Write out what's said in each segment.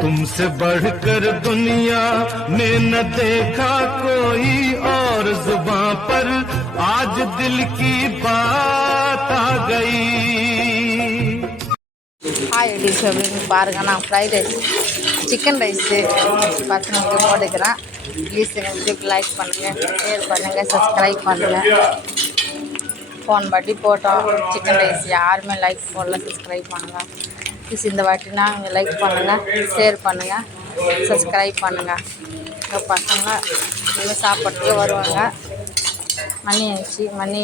तुमसे बढ़कर दुनिया में न देखा कोई और जुबां पर आज दिल की बात आ गई. ஹாய் டிஷ் அப்படின்னு பாருங்க. நான் ஃப்ரைட் ரைஸ் சிக்கன் ரைஸு பசங்களுக்கு போட்டுக்கிறேன். ப்ளீஸ் எங்கள் வீடியோக்கு லைக் பண்ணுங்கள், ஷேர் பண்ணுங்கள், சப்ஸ்கிரைப் பண்ணுங்கள். ஃபோன் பட்டி போட்டோம் சிக்கன் ரைஸ் யாருமே லைக் போடல, சப்ஸ்கிரைப் பண்ணுங்கள் ப்ளீஸ். இந்த வாட்டினா நீங்கள் லைக் பண்ணுங்கள், ஷேர் பண்ணுங்கள், சப்ஸ்கிரைப் பண்ணுங்கள். இந்த பசங்க இனிமேல் சாப்பிட்றதுக்கு வருவாங்க. மணி ஆயிடுச்சு, மணி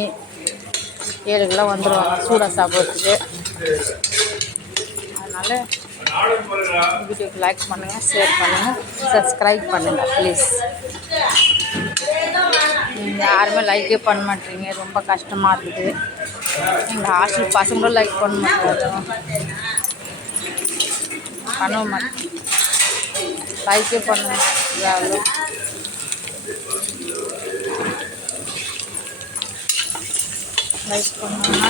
7 வந்துடுவாங்க சூடாக சாப்பிட்றதுக்கு. அதனால் வீடியோக்கு லைக் பண்ணுங்கள், ஷேர் பண்ணுங்கள், சப்ஸ்கிரைப் பண்ணுங்கள் ப்ளீஸ். நீங்கள் யாருமே லைக்கே பண்ண மாட்டீங்க, ரொம்ப கஷ்டமாக இருக்குது. எங்கள் ஹாஸ்டல் பசங்களும் லைக் பண்ண மாட்டாங்க, பண்ண மாட்டேன், லைக்கே பண்ண மாட்டேங்க. லைக் பண்ணுங்க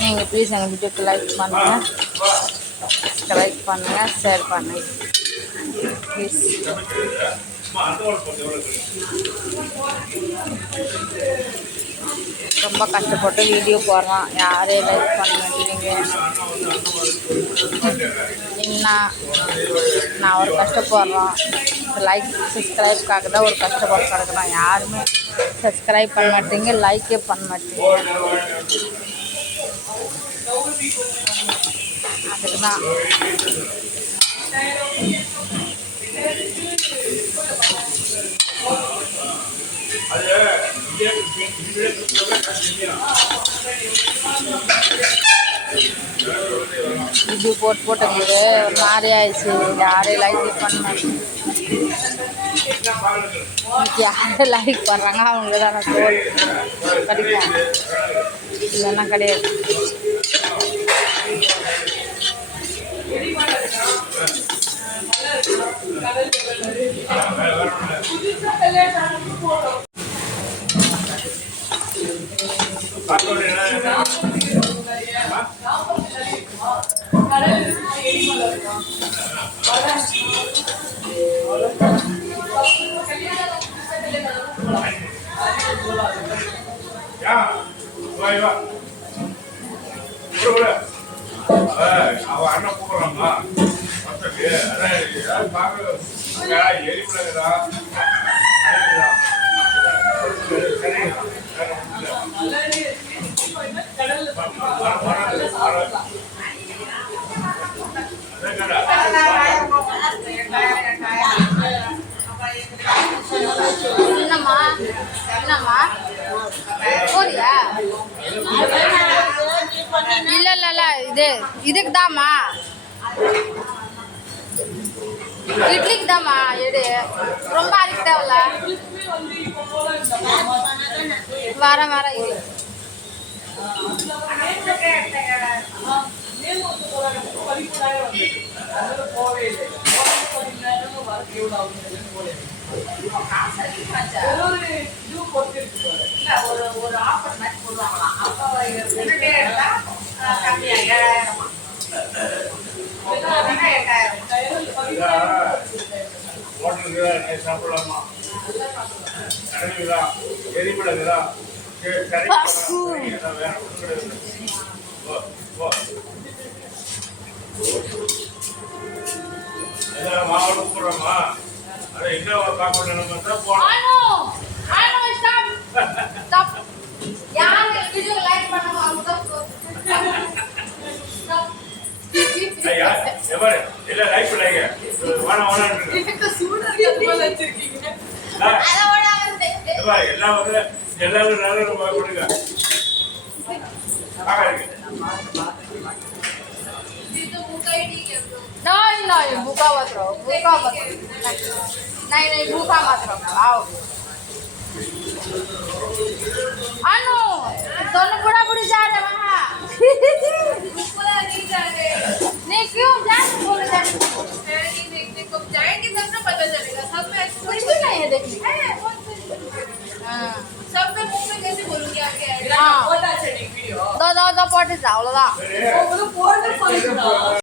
நீங்கள் ப்ளீஸ். எங்கள் வீடியோக்கு லைக் பண்ணுங்கள், சப்ஸ்கிரைப் பண்ணுங்கள், ஷேர் பண்ணுங்கள் ப்ளீஸ். ரொம்ப கஷ்டப்பட்டு வீடியோ போடுறான், யாரே லைக் பண்ண மாட்டேங்க. நான் ஒரு கஷ்டப்படுறோம், லைக் சப்ஸ்கிரைப்காக தான் ஒரு கஷ்டப்பட்டு கிடக்குறோம். யாருமே சப்ஸ்கிரைப் பண்ண மாட்டீங்க, லைக்கே பண்ண மாட்டீங்க. அதுக்கு தான் இது போட்டுருக்குது. ஒரு மாதிரி ஆயிடுச்சு, யாரையும் லைக் பண்ண மாட்டேன். இன்னைக்கு யாரை லைக் பண்ணுறாங்க அவங்க தான் கோல் கிடைக்கும், இல்லைன்னா கிடையாது. அண்ணன் கூப்பிடுறாங்களா எரிமலைதா என்னம்மா என்னம்மா போறியா? இல்லை இல்லை இல்லை, இதுக்கு தாம்மா, இட்லிக்கு தாம்மா எடு. ரொம்ப அரிக்க தேவையில்ல. வரேன் இது ஒரு ஆஃபர் மாதிரி போடுவாங்களாம். அப்போ சாப்பிடலாமா? எரிமலைதா மாவட்டம் கூப்பிடுறோமா? அதை என்ன சாப்பிட நம்ம போனோம். எல்லாரும் நல்ல கொடுங்க. नहीं भूखा मत रहो, भूखा मत रहो। नहीं भूखा मत रहो, आओ। अनु दोनों बुढ़ा बुढ़ी जा रहे वहाँ। नहीं क्यों जा बोले देखने को जाएंगे तब ना पता चलेगा। सब में कुछ भी नहीं है देखने। सब में मुंह में कैसे बोलूँगी आके? हाँ दो पोटे जाओ लो दा।